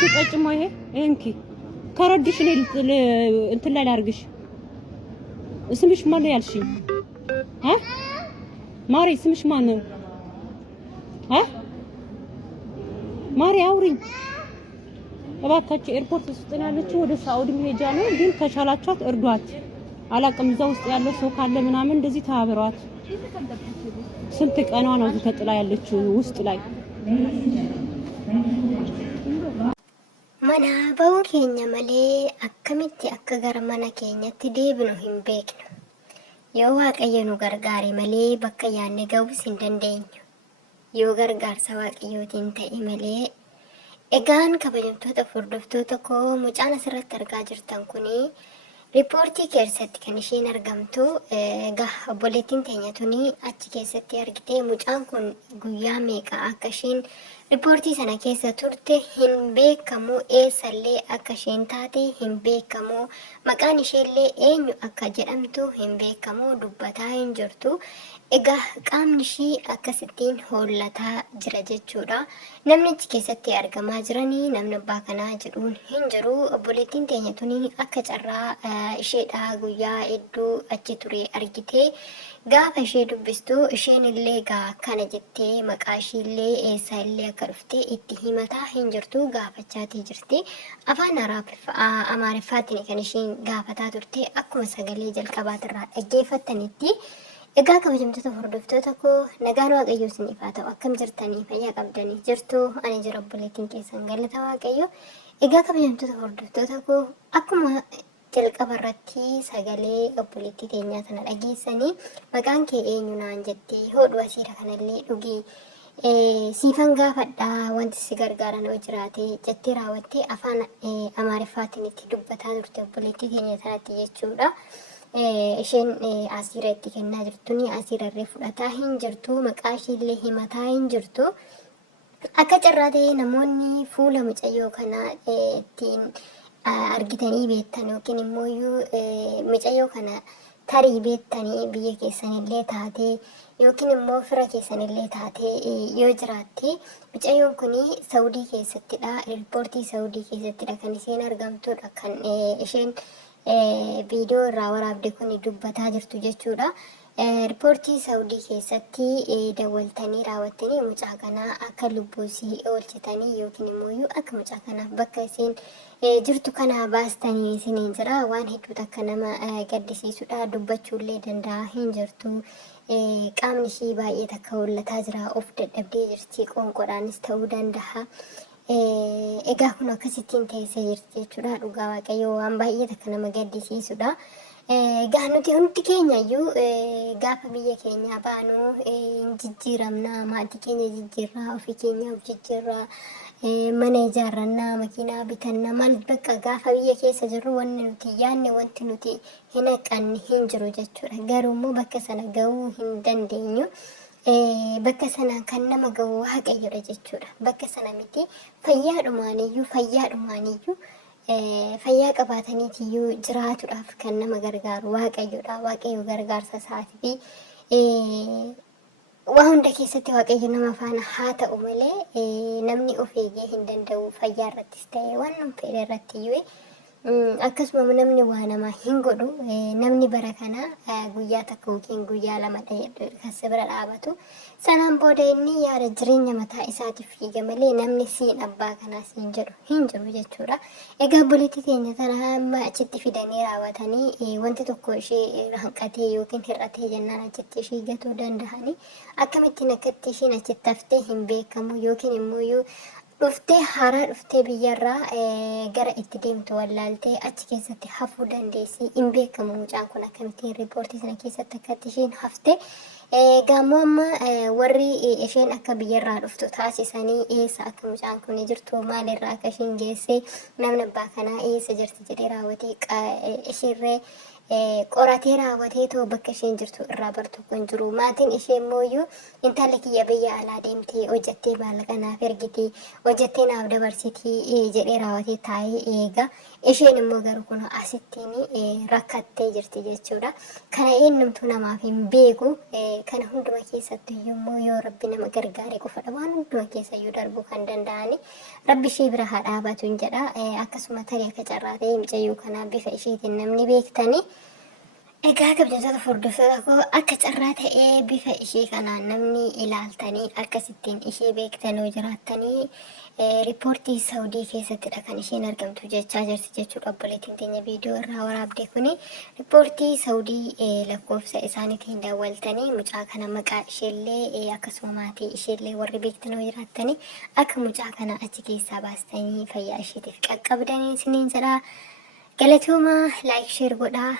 ልትጠጭሞ ይሄ እንኪ ከረድሽ እንትን ላይ ላርግሽ። ስምሽ ማን ነው ያልሽኝ? ማሪ ስምሽ ማን ነው? ማሪ አውሪኝ እባካችሁ። ኤርፖርት ውስጥ ነው ያለችው። ወደ ሳውዲ መሄጃ ነው፣ ግን ከቻላችኋት እርዷት። አላቅም እዛ ውስጥ ያለው ሰው ካለ ምናምን እንደዚህ ተባብሯት። ስንት ቀኗ ነው እዚህ ተጥላ ያለችው ውስጥ ላይ። መና በው ኬኛ መሌ አከሚቲ አከ ገረ መና ኬኛቲ ዴብኑ ሂን ቤክኑ yoo waaqayyo nu gargaare malee bakka yaanne ga'uus hin dandeenyu. Yoo gargaarsa waaqayyootiin ta'e malee. Egaan kabajamtoota hordoftoota koo mucaan asirratti argaa jirtan kuni riippoortii keessatti kan isheen argamtu. Egaa obboleettiin teenya tuni achi keessatti argite mucaan kun guyyaa meeqa akka isheen riippoortii sana keessa turte hin beekamu. Eessallee akka isheen taate hin beekamu. Maqaan isheellee eenyu akka jedhamtu hin beekamu. Dubbataa hin jirtu. Egaa qaamni ishii akkasittiin hollataa jira jechuudha. Namni achi keessatti argamaa jiranii namni abbaa kanaa jedhuun hin jiru. Obboleettiin teenya tuni akka carraa isheedha guyyaa hedduu achi ture argite. Gaafa ishee dubbistu isheen illee kana jettee maqaa ishiillee eessaallee akka dhufte itti himataa hin jirtu. Gaafachaatii jirti. Afaan Amaariffaatiin kan isheen gaafataa turte akkuma sagalee jalqabaatirraa dhaggeeffattanitti. Egaa kabajamtoota hordoftoota koo nagaan waaqayyoo isiniif haa ta'u. Akkam jirtanii fayyaa qabdanii jirtu? Ani jira obboleettiin keessan galata waaqayyoo. Egaa kabajamtoota hordoftoota koo akkuma jalqaba irratti sagalee obboleettii teenyaa sana dhageessanii maqaan kee eenyu naan jettee hodhu asiira kanallee dhugii siifan gaafadhaa wanti si gargaaran yoo jiraate jettee raawwattee afaan Amaariffaatiin itti dubbataa turte obboleettii teenya sanatti jechuudha. Isheen asiira itti kennaa jirtuni asiirarree fudhataa hin jirtu. Maqaa ishiillee himataa hin jirtu. Akka carraa ta'ee namoonni fuula mucayyoo kanaa ittiin argitanii beektan yookiin immoo mucayyoo kana tarii beektanii biyya keessanillee taatee yookiin immoo fira keessanillee taatee yoo jiraatte mucayyoon kuni Saawudii keessattidha. Riippoortii Saawudii keessattidha kan isheen argamtudha. Kan isheen viidiyoo irraa waraabde kun dubbataa jirtu jechuudha. Riippoortii Saawudii keessatti dawwaltanii raawwattanii mucaa kanaa akka lubbuusii oolchitanii yookiin immoo akka mucaa kanaaf bakka isheen jirtu kana baastanii isiniin jira. Waan hedduutu akka nama gaddisiisudha. Dubbachuullee danda'a hin jirtu. Qaamni ishii baay'ee takka hollataa jira. Of dadhabdee jirti. Qoonqodhaanis ta'uu danda'a. Egaa kun akkasittiin teessee jirti jechuudha. Dhugaa waaqayyoo waan baay'ee takka nama gaddisiisudha. Egaa nuti hundi keenya iyyuu gaafa biyya keenyaa baanu jijjiiramna. Maatii keenya jijjiirraa, ofii keenya of jijjiirraa, mana ijaarrannaa, makiinaa bitanna. Maal bakka gaafa biyya keessa jirru wanti nuti yaadne wanti nuti hin haqanne hin jiru jechuudha. Garuu immoo bakka sana gahuu hin dandeenyu. Bakka sana kan nama gahu waaqayyoodha jechuudha. Bakka sana miti fayyaadhumaaniyyuu fayyaa qabaataniitiyyuu jiraatuudhaaf kan nama gargaaru waaqayyoodha. Waaqayyo gargaarsa isaatii fi waa hunda keessatti waaqayyo nama faana haa ta'u malee namni of eegee hin danda'u. Fayyaa irrattis ta'e waan fedhe irrattiyyuu akkasuma namni waa namaa hin godhu. Namni bara kana guyyaa takka yookiin guyyaa lama kas bira dhaabatu sanaan booda inni yaada jireenya mataa isaatiif fiiga malee namni siin abbaa kanaa siin jedhu hin jiru jechuudha. Egaa obboleettii teenya tana amma achitti fidanii raawwatanii wanti tokko ishee hanqatee yookiin hir'atee jennaan achitti ishee gatuu danda'anii akkamittiin akkatti isheen achitti haftee hin beekamu yookiin immoo dhuftee haaraa dhuftee biyyarraa gara itti deemtu wallaaltee achi keessatti hafuu dandeessi hin beekamu. Mucaan kun akkamittiin riippoortii sana keessatti akkatti isheen hafte gaammoo amma warri isheen akka biyyarraa dhuftu taasisanii eessa akka mucaan kun jirtu maalirraa akka isheen geesse namni abbaa kanaa eessa jirti jedhee raawwatee isheerree qoratee raawwatee too bakka isheen jirtu irraa bartu kan jiru. Maatiin ishee immoo iyyuu intalli kiyya biyya alaa deemtee hojjettee maallaqa naaf ergiti hojjettee naaf dabarsiti jedhee raawwatee taa'ee eega. Isheen immoo garuu kun asittiin rakkattee jirti jechuudha. Kana eenyumtuu namaaf hin beeku. Kana hunduma keessatti iyyuu yoo rabbi nama gargaare qofadha waan hunduma keessa iyyuu darbuu kan danda'ani. Rabbi ishee bira haa dhaabatu hin jedha. Akkasuma tarii akka carraa ta'e mucayyoo kanaa bifa isheetiin namni beektani. Egaa kabajamtoota hordoftoota koo akka carraa ta'ee bifa ishee kanaan namni ilaaltanii akkasittiin ishee beektanii jiraattanii riippoortii Saawudii keessattidha kan isheen argamtu jechaa jirti jechuudha. Obboleettiin teenya viidiyoo irraa waraabde kuni riippoortii Saawudii lakkoofsa isaaniitiin daawwaltanii mucaa kana maqaa isheellee akkasuma maatii isheellee warri beektanii jiraattanii akka mucaa kana achi keessaa baastanii fayyaa isheetiif qaqqabdanii isiniin jedha. Galatuma like share godhaa.